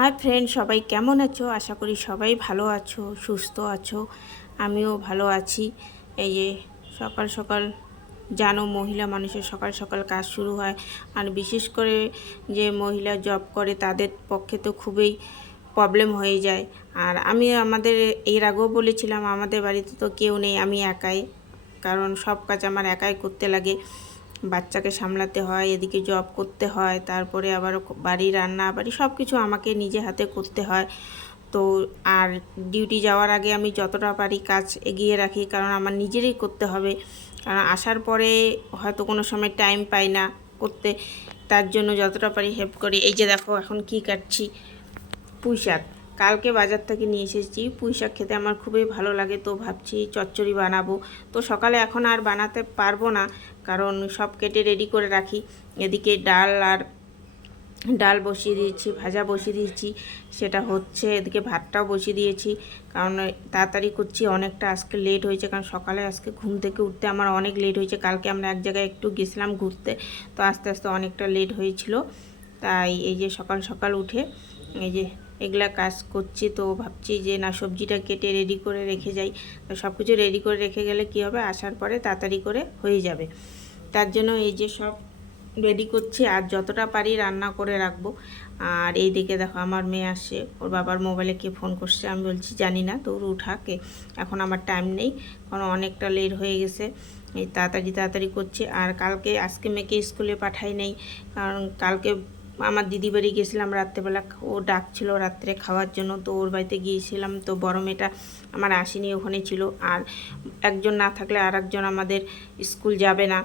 Hi friend সবাই কেমন আছো? আশা করি সবাই ভালো আছো, সুস্থ আছো। আমিও ভালো আছি। এই যে সকাল সকাল জানো মহিলা মানুষের সকাল সকাল কাজ শুরু হয়। আর বিশেষ করে যে মহিলা জব করে তাদের পক্ষে তো খুবই প্রবলেম হয়ে যায়। আর আমি আমাদের, এর আগেও বলেছিলাম, আমাদের বাড়িতে তো কেউ নেই, আমি একাই। কারণ সব কাজ আমার একাই করতে লাগে। বাচ্চাকে সামলাতে হয়, এদিকে জব করতে হয়, তারপরে আবার বাড়ি রান্না বাড়ি সব কিছু আমাকে নিজে হাতে করতে হয়। তো আর ডিউটি যাওয়ার আগে আমি যতটা পারি কাজ এগিয়ে রাখি, কারণ আমার নিজেরই করতে হবে। কারণ আসার পরে হয়তো কোনো সময় টাইম পাই না করতে, তার জন্য যতটা পারি হেল্প করি। এই যে দেখো, এখন কি কাটছি পুঁই শাক কালকে বাজার থেকে নিয়ে এসেছি। পুঁই শাক খেতে আমার খুবই ভালো লাগে, তো ভাবছি চচ্চড়ি বানাবো। তো সকালে এখন আর বানাতে পারব না, কারণ সব কেটে রেডি করে রাখি। এদিকে ডাল আর ডাল বসিয়ে দিয়েছি, ভাজা বসিয়ে দিয়েছি, সেটা হচ্ছে এদিকে ভাতটাও বসিয়ে দিয়েছি। কারণ তাড়াতাড়ি করছি, অনেকটা আজকে লেট হয়েছে, কারণ সকালে আজকে ঘুম থেকে উঠতে আমার অনেক লেট হয়েছে। কালকে আমরা এক জায়গায় একটু গেছিলাম ঘুরতে, তো আস্তে আস্তে অনেকটা লেট হয়েছিল। তাই এই যে সকাল সকাল উঠে, এই যে এগুলা কাজ করছি তো ভাবছি যে না, সবজিটা কেটে রেডি করে রেখে যাই। সব কিছু রেডি করে রেখে গেলে কি হবে? আসার পরে তাড়াতাড়ি করে হয়ে যাবে। তার জন্য এই যে সব রেডি করছি, আর যতটা পারি রান্না করে রাখব। আর এই দিকে দেখো, আমার মেয়ে আসে, ওর বাবার মোবাইলে কে ফোন করছে, আমি বলছি, জানি না, তোর উঠাকে এখন আমার টাইম নেই, কারণ অনেকটা লেট হয়ে গেছে। এই তাড়াতাড়ি তাড়াতাড়ি করছে। আর কালকে, আজকে মেয়েকে স্কুলে পাঠাই নেই, কারণ কালকে আমার দিদি বাড়ি গিয়েছিলাম রাত্রেবেলা, ও ডাকছিল রাত্রে খাওয়ার জন্য। তো ওর বাড়িতে গিয়েছিলাম, তো বড় মেয়েটা আমার আসেনি, ওখানে ছিল। আর একজন না থাকলে আর একজন আমাদের স্কুল যাবে না।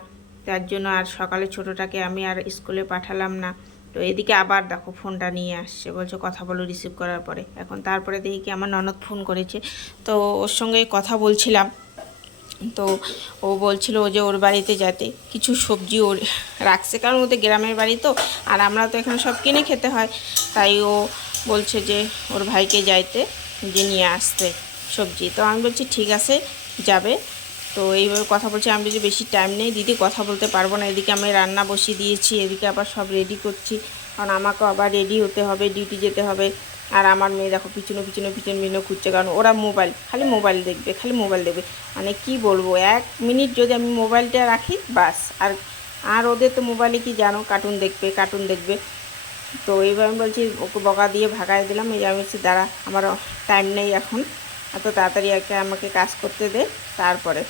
তার জন্য আর সকালে ছোটোটাকে আমি আর স্কুলে পাঠালাম না। তো এদিকে আবার দেখো ফোনটা নিয়ে আসছে, বলছে কথা বলো রিসিভ করার পরে। এখন তারপরে দেখি কি আমার ননদ ফোন করেছে। তো ওর সঙ্গে কথা বলছিলাম। তো ও বলছিল যে ওর বাড়িতে যেতে কিছু সবজি ওর রাখছে, কারণ ওদের গ্রামের বাড়ি তো, আর আমরা তো এখানে সব কিনে খেতে হয়। তাই ও বলছে যে ওর ভাইকে যাইতে, যে নিয়ে আসতে সবজি। তো আমি বলছি, ঠিক আছে, যাবে। তো এইভাবে কথা বলছি। আমি যদি বেশি টাইম নেই, দিদি কথা বলতে পারব না। এদিকে আমি রান্না বসিয়ে দিয়েছি, এদিকে আবার সব রেডি করছি। কারণ আমাকেও আবার রেডি হতে হবে ডিউটি যেতে হবে। আর আমার মেয়ে দেখো পিছনে পিছনে পিছনে মিনো খুঁজছে, কারণ ওরা মোবাইল খালি মোবাইল দেখবে, খালি মোবাইল দেখবে। মানে কি বলব, এক মিনিট যদি আমি মোবাইলটা রাখি বাস আর আর ওদের তো মোবাইলে কি জানো কার্টুন দেখবে কার্টুন দেখবে। তো এইবার আমি বলছি, ওকে বকা দিয়ে ভাগায় দিলাম। এই আমি বলছি, দাঁড়া, আমার টাইম নেই এখন। এত তাড়াতাড়ি একটা আমাকে কাজ করতে দে, তারপরে।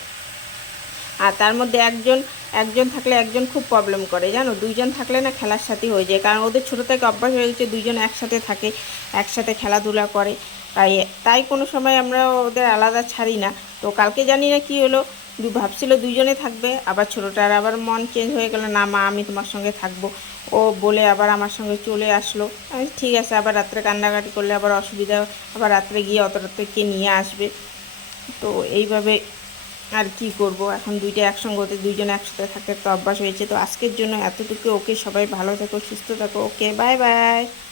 আর তার মধ্যে একজন একজন থাকলে একজন খুব প্রবলেম করে, জানো? দুইজন থাকলে না খেলার সাথে হয়ে যায়। কারণ ওদের ছোটো থেকে অভ্যাস হয়ে গেছে, দুইজন একসাথে থাকে, একসাথে খেলাধুলা করে। তাই তাই কোনো সময় আমরা ওদের আলাদা ছাড়ি না। তো কালকে জানি না কি হলো, দু, ভাবছিল দুইজনে থাকবে, আবার ছোটোটার আবার মন চেঞ্জ হয়ে গেলো, না মা, আমি তোমার সঙ্গে থাকব। ও বলে আবার আমার সঙ্গে চলে আসলো। আমি ঠিক আছে। আবার রাত্রে কান্নাকাটি করলে আবার অসুবিধা আবার রাত্রে গিয়ে অত রাত্রে কে নিয়ে আসবে? তো এইভাবে আর কি করব? এখন দুইটা একসঙ্গে হতে, দুইজন একসাথে থাকতে তো অভ্যাস হয়েছে। তো আজকের জন্য এতটুকু। ওকে সবাই ভালো থাকো, সুস্থ থাকো। Okay, bye bye.